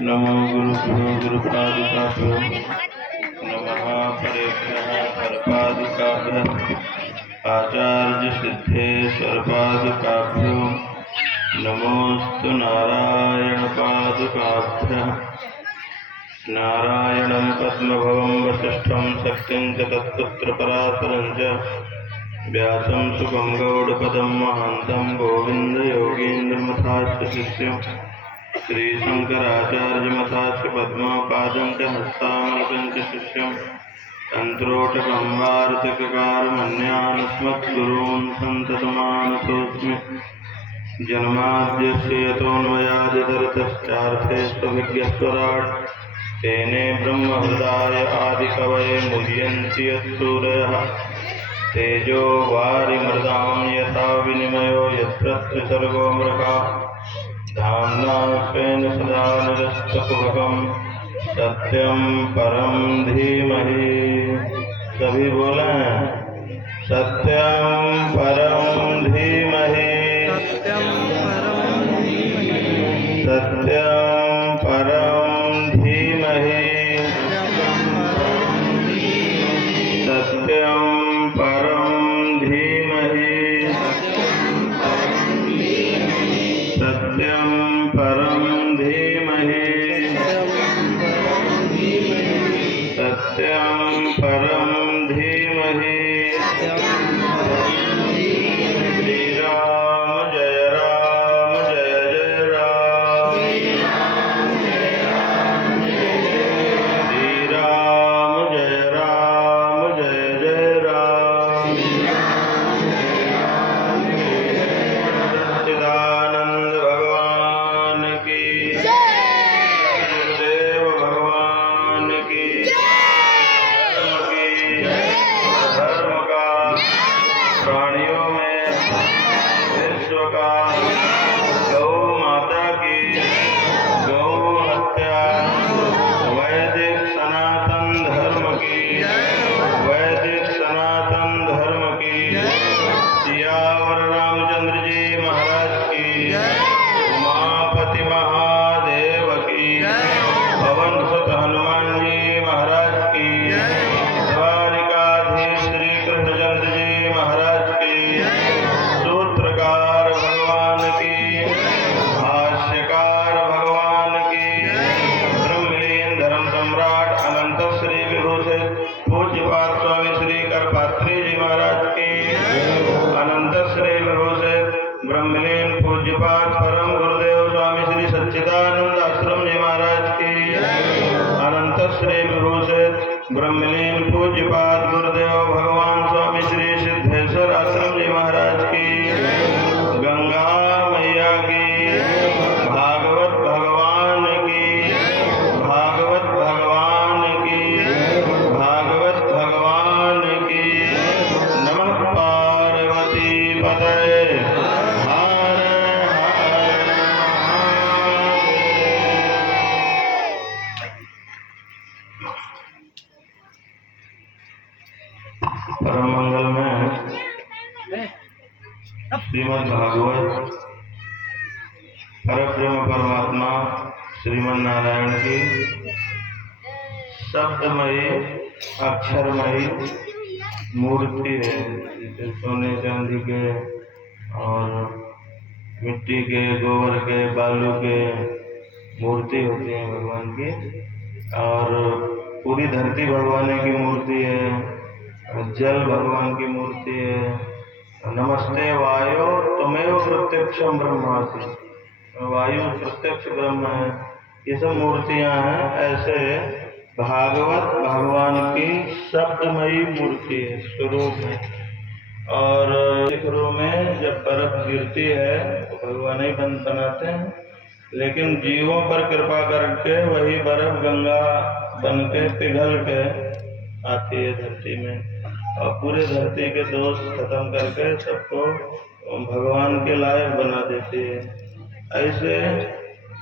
नमो गुरुभ्यो गुरुपादुकाभ्यो नमः परेभ्यः परपादुकाभ्यः आचार्यसिद्धेश्वरपादुकाभ्यो नमोऽस्तु नारायणपादुकाभ्यः। नारायणं पद्मभवं वसिष्ठं शक्तिं च तत्पुत्रपराशरं च व्यासं सुखं गौडपदं महान्तं गोविन्दयोगीन्द्रमथास्य शिष्यं श्रीशंकराचार्यमथास्य पद्मपादं च हस्तामलकं च शिष्यं तन्त्रोटकं वार्तिककारमन्यानस्मद्गुरून् सन्ततमानतोऽस्मि। जन्माद्यस्य यतोऽन्वयादितरतश्चार्थेष्वभिज्ञस्वराट् तेने ब्रह्महृदाय आदिकवये मुह्यन्ति यत्सूरयः तेजो वारिमृदां यथा विनिमयो यत्र त्रिसर्गो मृगा धाम्ना स्वेन सदा निरस्तकुहकं सत्यं परं धीमहि। सभी बोलें सत्यं परं धीमहि। सत्यं परं धीमहि। सत्यं परं धीमहि। सत्यं परं धीमहि। सत्यं परं धीमहि। श्री राम जय जय राम। श्री राम जय जय राम। सच्चिदानंद भगवान की गुरुदेव भगवान की धर्म का प्राणियों में विश्व का गौ माता की गौ हत्या वैदिक सनातन धर्म की वैदिक सनातन धर्म की सियावर रामचंद्र जी महाराज की उमापति महादेव की पवन सुत हनुमान जी महाराज की द्वारिकाधीश श्री कृष्णचंद्र जी महाराज की सूत्रकार भगवान की भाष्यकार भगवान की ब्रह्मलीन धर्म सम्राट अनंत श्री विभूषित पूज्यपाद स्वामी श्री करपात्री जी महाराज की अनंत श्री विभूषित ब्रह्मलीन पूज्यपाद परम गुरुदेव स्वामी श्री सच्चिदानंद आश्रम जी महाराज की अनंत श्री विभूषित ब्रह्मलीन पूज्यपाद गुरुदेव भगवान स्वामी श्री सिद्धेश्वर आश्रम जी महाराज की गंगा मैया की भागवत भगवान की भागवत भगवान की भागवत भगवान की नमः पार्वती पतये हर हर परम मंगल में श्रीमद् भागवत परब्रह्म परमात्मा श्रीमन नारायण की शब्दमयी अक्षरमयी मूर्ति है। जैसे सोने चांदी के और मिट्टी के गोबर के बालू के मूर्ति होती है भगवान की, और पूरी धरती भगवान की मूर्ति है, जल भगवान की मूर्ति है। नमस्ते वायु त्वमेव प्रत्यक्षम ब्रह्मासि, वायु प्रत्यक्ष ब्रह्म है। ये सब मूर्तियां हैं। ऐसे भागवत भगवान की शब्दमयी मूर्ति है, स्वरूप है। और शिखरों में जब बर्फ गिरती है तो भगवान ही बनाते हैं, लेकिन जीवों पर कृपा करके वही बर्फ गंगा बन के पिघल के आती है धरती में, और पूरे धरती के दोष खत्म करके सबको भगवान के लायक बना देती है। ऐसे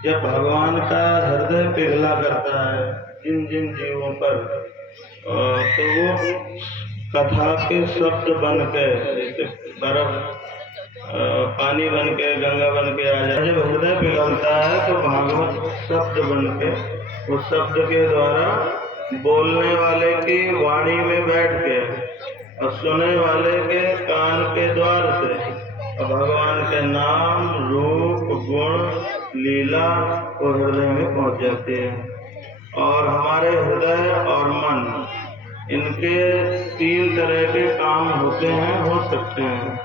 जब भगवान का हृदय पिघला करता है जिन जिन जीवों पर, तो वो कथा के शब्द बन के, जैसे बर्फ पानी बन के गंगा बन के आ जाए। जब हृदय पिघलता है तो भागवत शब्द बन के उस शब्द के द्वारा बोलने वाले की वाणी में बैठ के और सुनने वाले के कान के द्वार से और भगवान के नाम, रूप, गुण, लीला को हृदय में पहुंच जाती है। और हमारे हृदय और मन, इनके 3 तरह के काम होते हैं, हो सकते हैं।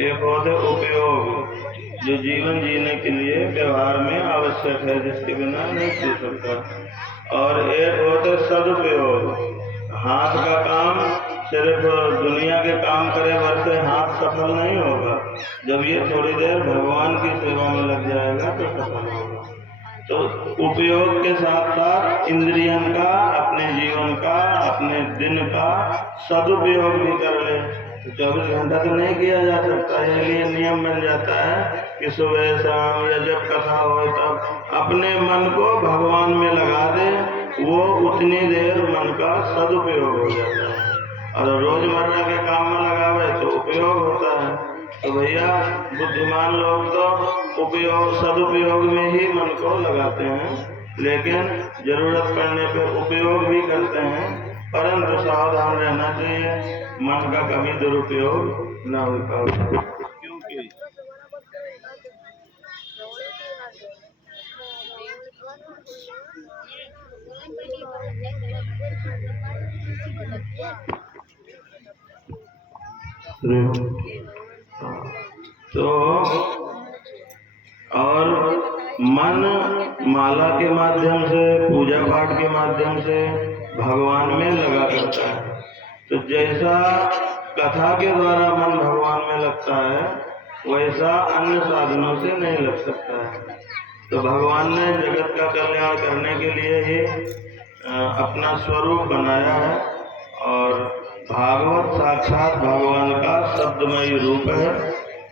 एक होते उपयोग, जो जीवन जीने के लिए व्यवहार में आवश्यक है, जिसके बिना नहीं जी सकता। और एक होते सदुपयोग, हाथ का काम सिर्फ दुनिया के काम करे भर से हाथ सफल नहीं होगा। जब ये थोड़ी देर भगवान की सेवा में लग जाएगा तो सफल होगा। तो उपयोग के साथ साथ इंद्रियन का, अपने जीवन का, अपने दिन का सदुपयोग भी कर ले। 24 घंटा तो नहीं किया जा सकता, इसलिए नियम बन जाता है कि सुबह शाम या जब कथा हो तब अपने मन को भगवान में लगा दे, वो उतनी देर मन का सदुपयोग हो जाता है। और रोजमर्रा के काम में लगावे तो उपयोग होता है। तो भैया बुद्धिमान लोग तो उपयोग सदुपयोग में ही मन को लगाते हैं, लेकिन जरूरत पड़ने पर उपयोग भी करते हैं, परंतु सावधान रहना चाहिए मन का कभी दुरुपयोग न हो पाए। क्योंकि तो और मन माला के माध्यम से, पूजा पाठ के माध्यम से भगवान में लगा करता है। तो जैसा कथा के द्वारा मन भगवान में लगता है, वैसा अन्य साधनों से नहीं लग सकता है। तो भगवान ने जगत का कल्याण करने के लिए ही अपना स्वरूप बनाया है। और भागवत साक्षात भगवान का शब्दमयी रूप है,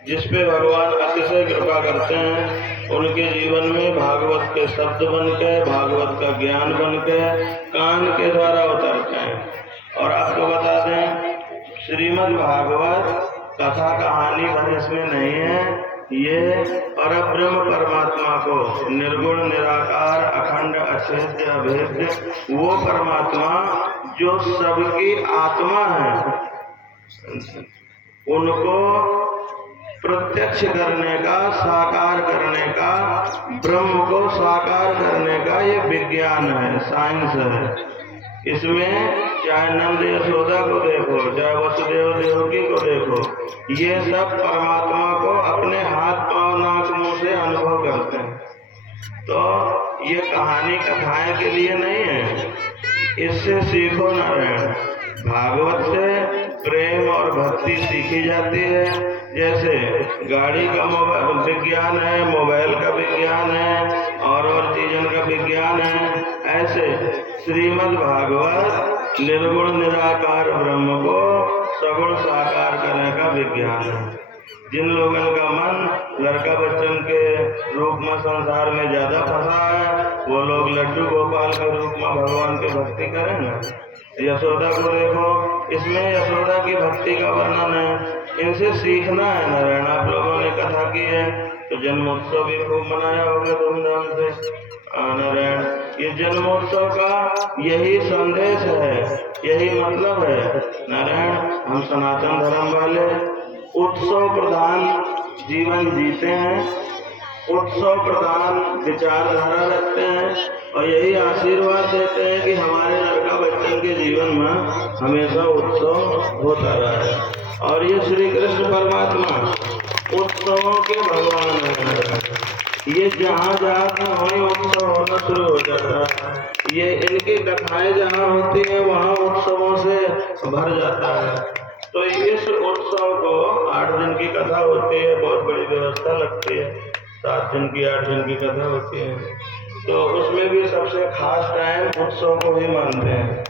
जिसपे भगवान अतिशय कृपा करते हैं। उनके जीवन में भागवत के शब्द बन के, भागवत का ज्ञान बन के कान के द्वारा उतरते हैं। और आपको बता दें, श्रीमद् भागवत कथा कहानी भर इसमें नहीं है। ये परब्रह्म परमात्मा को, निर्गुण निराकार अखंड अछेद्य अभेद्य, वो परमात्मा जो सबकी आत्मा है, उनको प्रत्यक्ष करने का, साकार करने का, ब्रह्म को साकार करने का ये विज्ञान है, साइंस है। इसमें चाहे नंद यशोदा को देखो, चाहे वसुदेव देवकी को देखो, ये सब परमात्मा को अपने हाथ पांव नाक मुंह से अनुभव करते हैं। तो ये कहानी कथाएं के लिए नहीं है, इससे सीखो नारायण। भागवत से प्रेम और भक्ति सीखी जाती है। जैसे गाड़ी का विज्ञान है, मोबाइल का विज्ञान है, और चीजों का विज्ञान है, ऐसे श्रीमद् भागवत निर्गुण निराकार ब्रह्म को सगुण साकार करने का विज्ञान है। जिन लोगों का मन लड़का बच्चन के रूप में संसार में ज्यादा फंसा है, वो लोग लड्डू गोपाल के रूप में भगवान की भक्ति करें ना। यशोदा को देखो, इसमें यशोदा की भक्ति का वर्णन है। इनसे सीखना है नारायण। आप लोगों ने कथा की है तो जन्मोत्सव भी खूब मनाया होगा धूमधाम से नारायण। ये जन्मोत्सव का यही संदेश है, यही मतलब है नारायण। हम सनातन धर्म वाले उत्सव प्रधान जीवन जीते हैं, उत्सव प्रधान विचारधारा रखते हैं, और यही आशीर्वाद देते हैं कि हमारे लड़का बच्चन के जीवन में हमेशा उत्सव होता रहे। और ये श्री कृष्ण परमात्मा उत्सवों के भगवान है। ये जहाँ जाते हैं वहीं उत्सव होना शुरू हो जाता है। ये इनकी कथाएं जहाँ होती हैं वहाँ उत्सवों से भर जाता है। तो इस उत्सव को 8 दिन की कथा होती है, बहुत बड़ी व्यवस्था लगती है। 7 दिन की 8 दिन की कथा होती है, तो उसमें भी सबसे खास टाइम उत्सव को ही मानते हैं।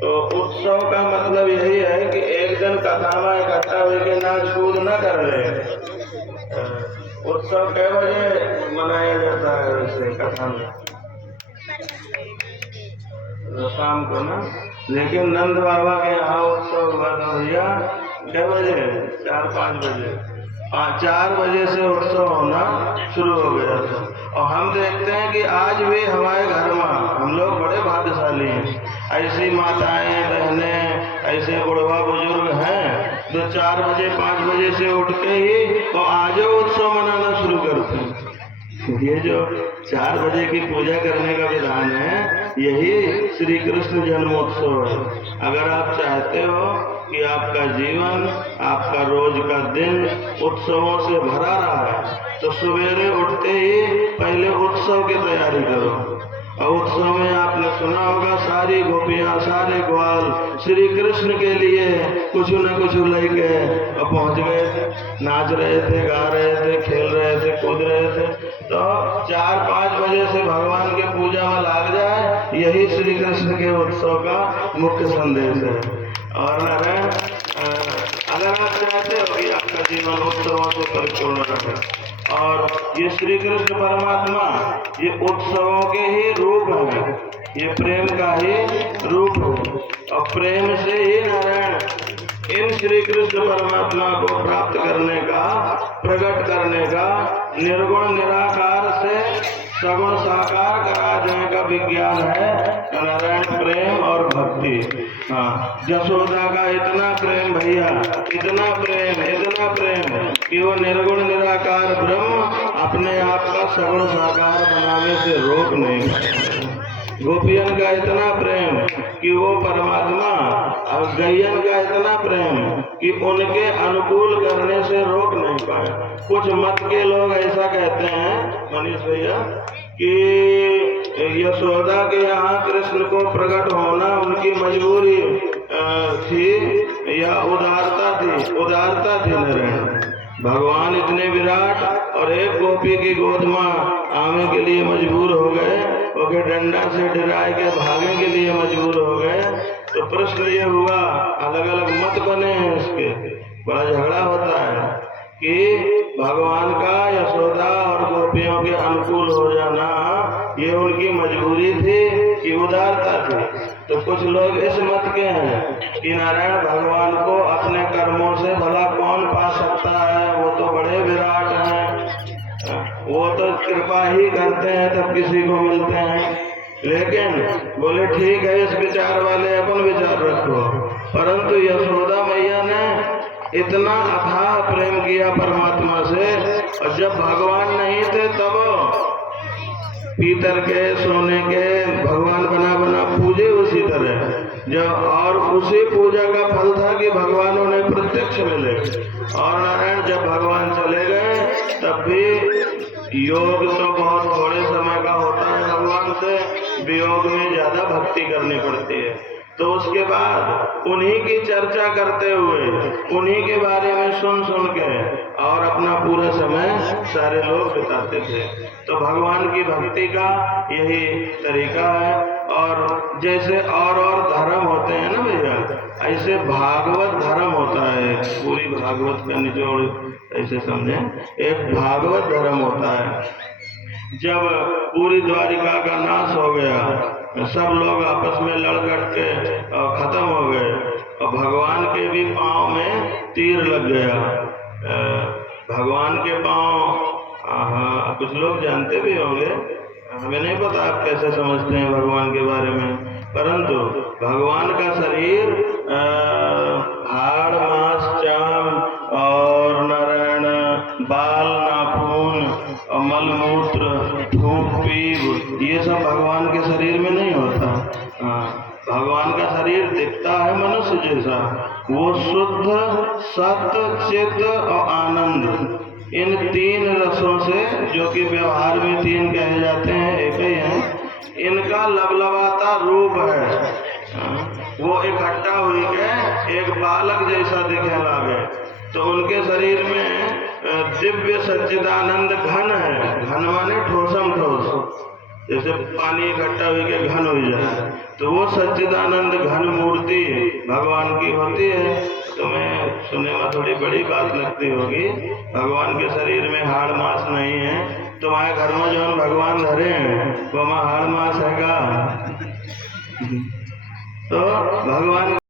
तो उत्सव का मतलब यही है कि एक दिन कथा में इकट्ठा होकर नाच कूद न कर ले। उत्सव कै बजे मनाया जाता है वैसे कथा में? शाम को ना। लेकिन नंद बाबा के यहाँ उत्सव हुआ था भैया कै बजे? 4-5 बजे। 4 बजे से उत्सव होना शुरू हो गया था। और हम देखते हैं कि आज भी हमारे घर में हम लोग बड़े भाग्यशाली हैं। ऐसी माताएं बहनें ऐसे बुढ़वा बुजुर्ग हैं जो 4 बजे 5 बजे से उठ के ही तो आज उत्सव मनाना शुरू करते हैं। ये जो 4 बजे की पूजा करने का विधान है, यही श्री कृष्ण जन्मोत्सव है। अगर आप चाहते हो कि आपका जीवन, आपका रोज का दिन उत्सवों से भरा रहा है, तो सवेरे उठते ही पहले उत्सव की तैयारी करो। और उत्सव में आपने सुना होगा सारी गोपियां, सारे ग्वाल श्री कृष्ण के लिए कुछ न कुछ लेके और पहुंच गए थे, नाच रहे थे, गा रहे थे, खेल रहे थे, कूद रहे थे। तो 4-5 बजे से भगवान के पूजा में लग जाए, यही श्री कृष्ण के उत्सव का मुख्य संदेश है। और नारायण, अगर आप चाहते हो कि आपका जीवन उत्सवों से परिपूर्ण रहे, और ये श्री कृष्ण परमात्मा ये उत्सवों के ही रूप है, ये प्रेम का ही रूप है। और प्रेम से ही नारायण इन श्री कृष्ण परमात्मा को प्राप्त करने का, प्रकट करने का, निर्गुण निराकार से सगुण साकार करा देने का विज्ञान है नारायण, प्रेम और भक्ति। हाँ, जसोदा का इतना प्रेम भैया, इतना प्रेम कि वो निर्गुण निराकार ब्रह्म अपने आप का सगुण साकार बनाने से रोक नहीं पाए। गोपियन का इतना प्रेम कि वो परमात्मा, और गैयन का इतना प्रेम कि उनके अनुकूल करने से रोक नहीं पाए। कुछ मत के लोग ऐसा कहते हैं मनीष भैया कि यशोदा के यहाँ कृष्ण को प्रकट होना उनकी मजबूरी थी या उदारता थी नारायण। भगवान इतने विराट और एक गोपी की गोद में आने के लिए मजबूर हो गए, ओके डंडा से डराए के भागने के लिए मजबूर हो गए। तो प्रश्न ये हुआ, अलग अलग मत बने हैं इसके, बड़ा झगड़ा होता है कि भगवान का यशोदा और गोपियों के अनुकूल हो जाना ये उनकी मजबूरी थी कि उदारता थी। तो कुछ लोग इस मत के हैं कि नारायण भगवान को अपने कर्मों से भला कौन पा सकता है, वो तो बड़े विराट हैं, वो तो कृपा ही करते हैं तब किसी को मिलते हैं। लेकिन बोले ठीक है, इस विचार वाले अपन विचार रखो, परंतु यशोदा मैया ने इतना अथाह प्रेम किया परमात्मा से, और जब भगवान नहीं थे तब पीतल के सोने के भगवान बना पूजे उसी तरह जब, और उसी पूजा का फल था कि भगवानों ने प्रत्यक्ष मिले। और नारायण जब भगवान चले गए तब भी योग तो बहुत थोड़े समय का होता है, भगवान से वियोग में ज्यादा भक्ति करनी पड़ती है। तो उसके बाद उन्हीं की चर्चा करते हुए, उन्हीं के बारे में सुन के और अपना पूरा समय सारे लोग बिताते थे। तो भगवान की भक्ति का यही तरीका है। और जैसे और धर्म होते हैं ना भैया, ऐसे भागवत धर्म होता है। पूरी भागवत का निचोड़ ऐसे समझे, एक भागवत धर्म होता है। जब पूरी द्वारिका का नाश हो गया, सब लोग आपस में लड़ के खत्म हो गए, और भगवान के भी पांव में तीर लग गया। भगवान के पांव, कुछ लोग जानते भी होंगे, हमें नहीं पता आप कैसे समझते हैं भगवान के बारे में, परंतु भगवान का शरीर हाड़ मांस चाम और नारायण बाल नाखून और मलमूत्र थूक पीप ये सब भगवान के शरीर में नहीं होता। भगवान का शरीर दिखता है मनुष्य जैसा, वो शुद्ध सत्य चित्त और आनंद, इन 3 रसों से, जो कि व्यवहार में 3 कहे जाते हैं, एक ही है, इनका लबलबाता रूप है। वो इकट्ठा हुई के एक बालक जैसा दिखने लगे। तो उनके शरीर में दिव्य सच्चिदानंद घन है। घन माने ठोसम ठोस, जैसे पानी इकट्ठा हुई के घन हो जाए, तो वो सच्चिदानंद घन मूर्ति भगवान की होती है। तुम्हें सुनने में थोड़ी बड़ी बात लगती होगी, भगवान के शरीर में हाड़ मांस नहीं है। तुम्हारे घर में जो भगवान धरे हैं वो हाड़ मांस हैगा। तो भगवान